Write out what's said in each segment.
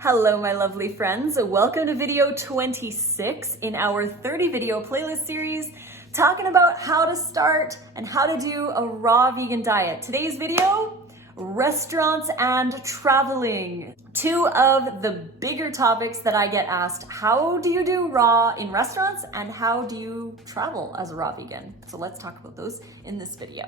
Hello, my lovely friends. Welcome to video 26 in our 30 video playlist series, talking about how to start and how to do a raw vegan diet. Today's video, restaurants and traveling. Two of the bigger topics that I get asked: how do you do raw in restaurants and how do you travel as a raw vegan? So let's talk about those in this video.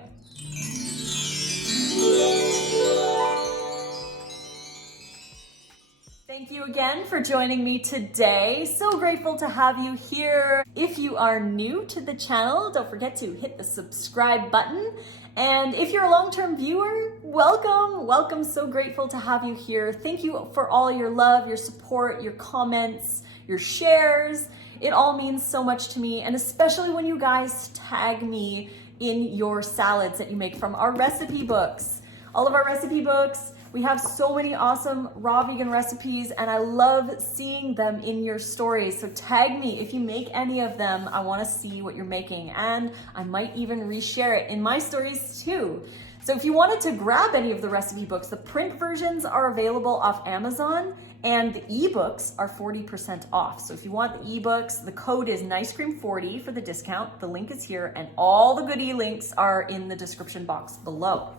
Thank you again for joining me today. So grateful to have you here. If you are new to the channel, don't forget to hit the subscribe button. And if you're a long-term viewer, welcome, welcome. So grateful to have you here. Thank you for all your love, your support, your comments, your shares. It all means so much to me, and especially when you guys tag me in your salads that you make from our recipe books. All of our recipe books, we have so many awesome raw vegan recipes, and I love seeing them in your stories. So tag me if you make any of them. I want to see what you're making, and I might even reshare it in my stories too. So if you wanted to grab any of the recipe books, the print versions are available off Amazon, and the ebooks are 40% off. So if you want the ebooks, the code is NICECREAM40 for the discount. The link is here, and all the goodie links are in the description box below.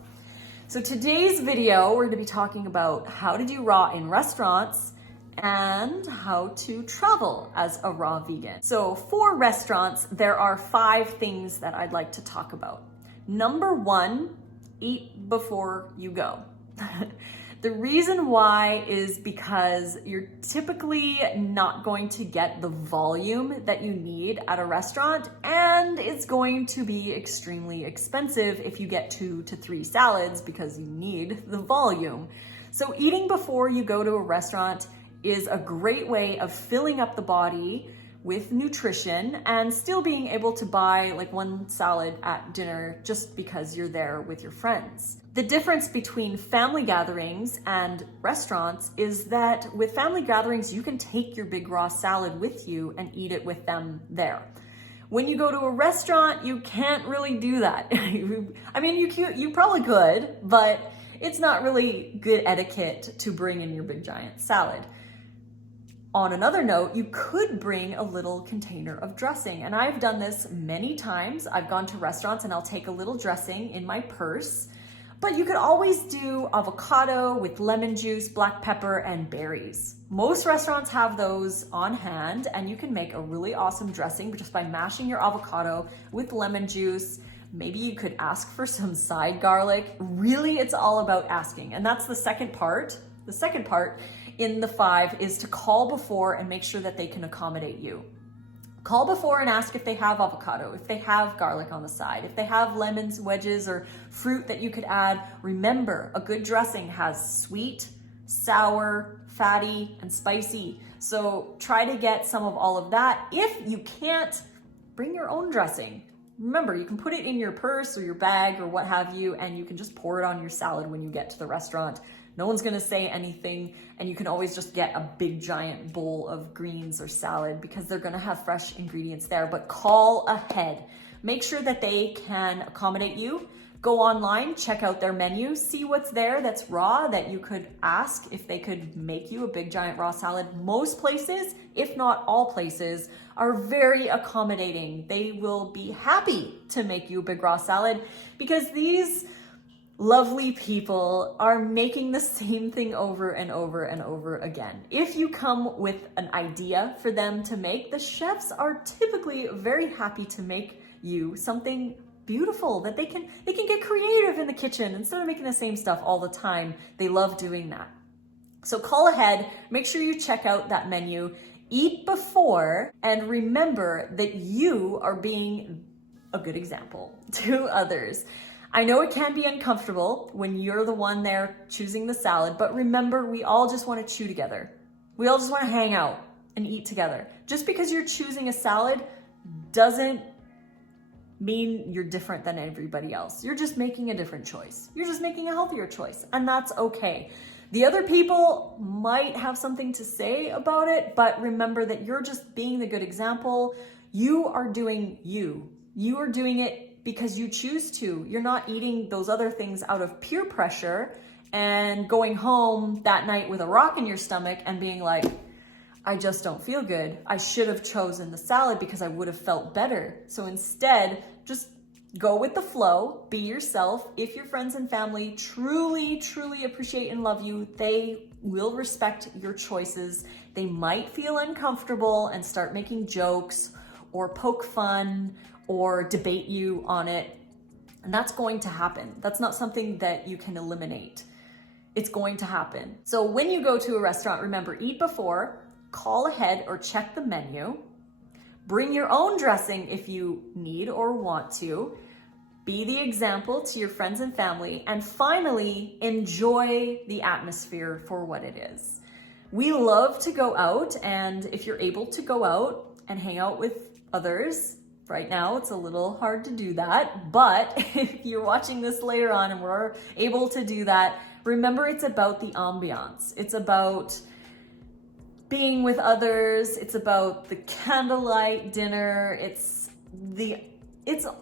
So today's video, we're going to be talking about how to do raw in restaurants and how to travel as a raw vegan. So for restaurants, there are 5 things that I'd like to talk about. Number 1, eat before you go. The reason why is because you're typically not going to get the volume that you need at a restaurant, and it's going to be extremely expensive if you get 2 to 3 salads because you need the volume. So eating before you go to a restaurant is a great way of filling up the body with nutrition and still being able to buy like 1 salad at dinner just because you're there with your friends. The difference between family gatherings and restaurants is that with family gatherings, you can take your big raw salad with you and eat it with them there. When you go to a restaurant, you can't really do that. I mean, you probably could, but it's not really good etiquette to bring in your big giant salad. On another note, you could bring a little container of dressing, and I've done this many times. I've gone to restaurants and I'll take a little dressing in my purse, but you could always do avocado with lemon juice, black pepper, and berries. Most restaurants have those on hand, and you can make a really awesome dressing just by mashing your avocado with lemon juice. Maybe you could ask for some side garlic. Really, it's all about asking, and that's the second part. The second part in the 5 is to call before and make sure that they can accommodate you. Call before and ask if they have avocado, if they have garlic on the side, if they have lemons, wedges, or fruit that you could add. Remember, a good dressing has sweet, sour, fatty, and spicy. So try to get some of all of that. If you can't, bring your own dressing. Remember, you can put it in your purse or your bag or what have you, and you can just pour it on your salad when you get to the restaurant. No one's gonna say anything, and you can always just get a big giant bowl of greens or salad because they're gonna have fresh ingredients there, but call ahead. Make sure that they can accommodate you. Go online, check out their menu, see what's there that's raw that you could ask if they could make you a big giant raw salad. Most places, if not all places, are very accommodating. They will be happy to make you a big raw salad because these lovely people are making the same thing over and over and over again. If you come with an idea for them to make, the chefs are typically very happy to make you something beautiful that they can get creative in the kitchen instead of making the same stuff all the time. They love doing that. So call ahead, make sure you check out that menu, eat before, and remember that you are being a good example to others. I know it can be uncomfortable when you're the one there choosing the salad, but remember, we all just want to chew together. We all just want to hang out and eat together. Just because you're choosing a salad doesn't mean you're different than everybody else. You're just making a different choice. You're just making a healthier choice, and that's okay. The other people might have something to say about it, but remember that you're just being the good example. You are doing you. You are doing it because you choose to. You're not eating those other things out of peer pressure, and going home that night with a rock in your stomach and being like, I just don't feel good. I should have chosen the salad because I would have felt better. So instead, just go with the flow, be yourself. If your friends and family truly, truly appreciate and love you, they will respect your choices. They might feel uncomfortable and start making jokes or poke fun or debate you on it. And that's going to happen. That's not something that you can eliminate. It's going to happen. So when you go to a restaurant, remember, eat before, call ahead or check the menu. Bring your own dressing if you need or want to. Be the example to your friends and family. And finally, enjoy the atmosphere for what it is. We love to go out, and if you're able to go out and hang out with others, right now it's a little hard to do that, but if you're watching this later on and we're able to do that, remember it's about the ambiance. It's about being with others. It's about the candlelight dinner. It's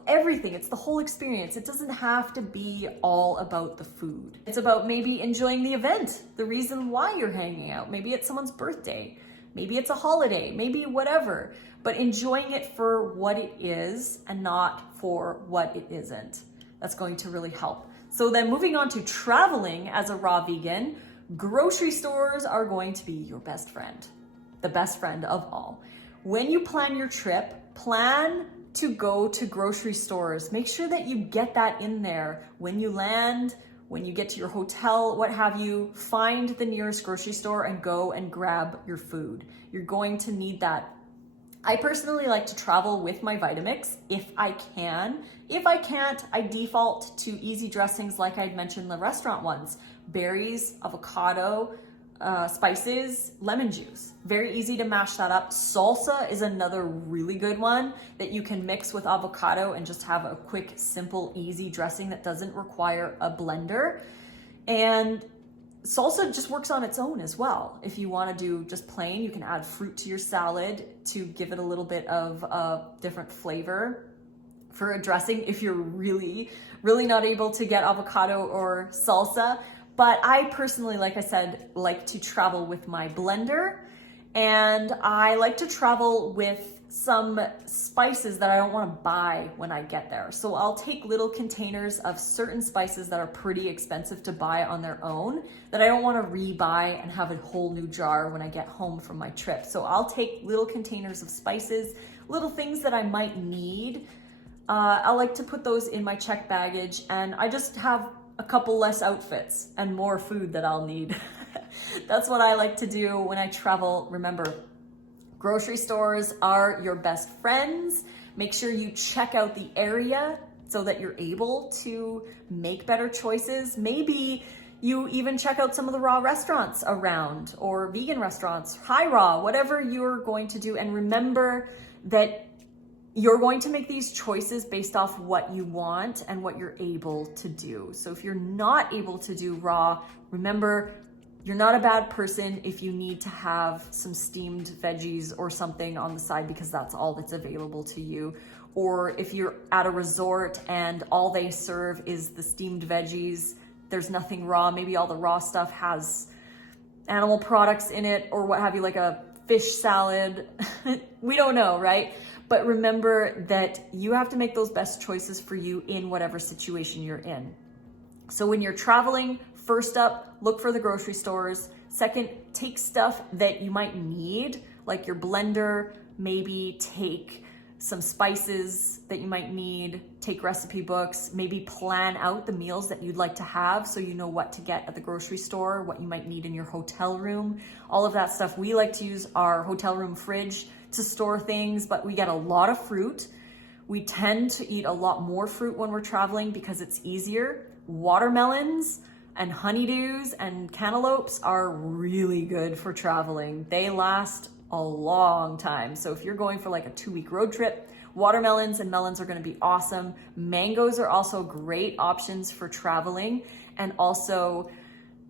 everything. It's the whole experience. It doesn't have to be all about the food. It's about maybe enjoying the event, the reason why you're hanging out. Maybe it's someone's birthday. Maybe it's a holiday, maybe whatever, but enjoying it for what it is and not for what it isn't. That's going to really help. So then moving on to traveling as a raw vegan, grocery stores are going to be your best friend, the best friend of all. When you plan your trip, plan to go to grocery stores. Make sure that you get that in there. When you land, when you get to your hotel, what have you, find the nearest grocery store and go and grab your food. You're going to need that. I personally like to travel with my Vitamix if I can. If I can't, I default to easy dressings like I'd mentioned the restaurant ones. Berries, avocado, spices, lemon juice. Very easy to mash that up. Salsa is another really good one that you can mix with avocado and just have a quick, simple, easy dressing that doesn't require a blender. And salsa just works on its own as well. If you want to do just plain, you can add fruit to your salad to give it a little bit of a different flavor for a dressing if you're really, really not able to get avocado or salsa. But I personally, like I said, like to travel with my blender, and I like to travel with some spices that I don't want to buy when I get there. So I'll take little containers of certain spices that are pretty expensive to buy on their own that I don't want to rebuy and have a whole new jar when I get home from my trip. So I'll take little containers of spices, little things that I might need. I like to put those in my checked baggage, and I just have a couple less outfits and more food that I'll need. That's what I like to do when I travel. Remember, grocery stores are your best friends. Make sure you check out the area so that you're able to make better choices. Maybe you even check out some of the raw restaurants around, or vegan restaurants, high raw, whatever you're going to do. And remember that you're going to make these choices based off what you want and what you're able to do. So if you're not able to do raw, remember, you're not a bad person if you need to have some steamed veggies or something on the side because that's all that's available to you. Or if you're at a resort and all they serve is the steamed veggies, there's nothing raw. Maybe all the raw stuff has animal products in it or what have you, like a fish salad. We don't know, right? But remember that you have to make those best choices for you in whatever situation you're in. So when you're traveling, first up, look for the grocery stores. Second, take stuff that you might need, like your blender. Maybe take some spices that you might need, take recipe books, maybe plan out the meals that you'd like to have so you know what to get at the grocery store, what you might need in your hotel room, all of that stuff. We like to use our hotel room fridge to store things, but we get a lot of fruit. We tend to eat a lot more fruit when we're traveling because it's easier. Watermelons and honeydews and cantaloupes are really good for traveling. They last a long time. So if you're going for like a 2-week road trip, watermelons and melons are going to be awesome. Mangoes are also great options for traveling. And also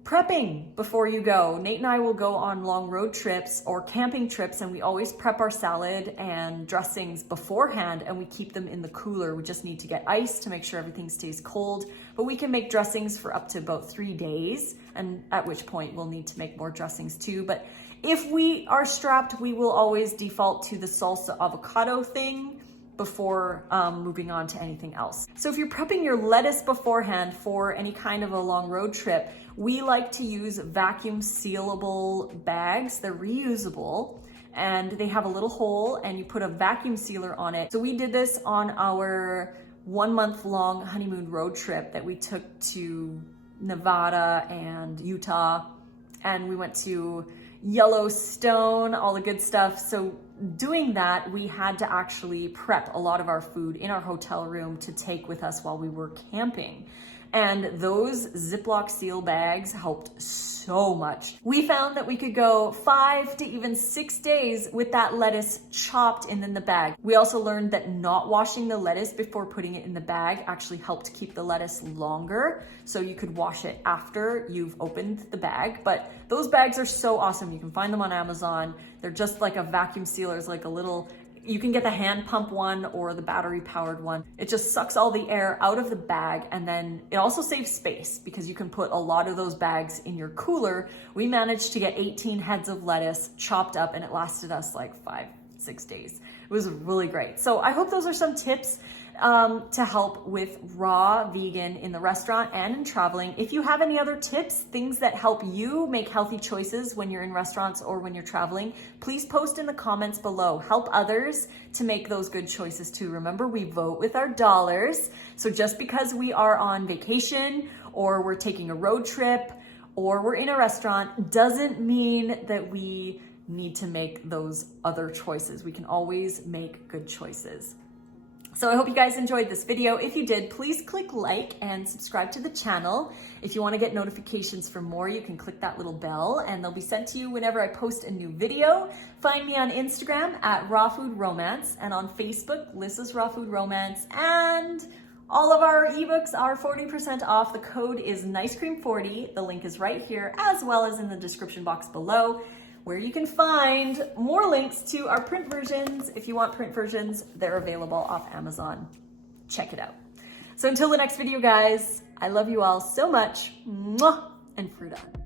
Prepping before you go. Nate and I will go on long road trips or camping trips, and we always prep our salad and dressings beforehand, and we keep them in the cooler. We just need to get ice to make sure everything stays cold, but we can make dressings for up to about 3 days, and at which point we'll need to make more dressings too. But if we are strapped, we will always default to the salsa avocado thing before moving on to anything else. So if you're prepping your lettuce beforehand for any kind of a long road trip, we like to use vacuum sealable bags. They're reusable and they have a little hole and you put a vacuum sealer on it. So we did this on our 1 month long honeymoon road trip that we took to Nevada and Utah, and we went to Yellowstone, all the good stuff. So doing that, we had to actually prep a lot of our food in our hotel room to take with us while we were camping. And those Ziploc seal bags helped so much. We found that we could go 5 to even 6 days with that lettuce chopped in the bag. We also learned that not washing the lettuce before putting it in the bag actually helped keep the lettuce longer. So you could wash it after you've opened the bag. But those bags are so awesome. You can find them on Amazon. They're just like a vacuum sealer. It's like a little, you can get the hand pump one or the battery powered one. It just sucks all the air out of the bag, and then it also saves space because you can put a lot of those bags in your cooler. We managed to get 18 heads of lettuce chopped up and it lasted us like 5-6 days. It was really great. So I hope those are some tips to help with raw vegan in the restaurant and in traveling. If you have any other tips, things that help you make healthy choices when you're in restaurants or when you're traveling, please post in the comments below. Help others to make those good choices too. Remember, we vote with our dollars. So just because we are on vacation or we're taking a road trip or we're in a restaurant doesn't mean that we need to make those other choices. We can always make good choices. So I hope you guys enjoyed this video. If you did, please click like and subscribe to the channel. If you want to get notifications for more, you can click that little bell and they'll be sent to you whenever I post a new video. Find me on Instagram at Raw Food Romance and on Facebook, Lissa's Raw Food Romance. And all of our ebooks are 40% off. The code is NiceCream40. The link is right here as well as in the description box below, where you can find more links to our print versions. If you want print versions, they're available off Amazon. Check it out. So until the next video, guys, I love you all so much. Mwah! And fruit on.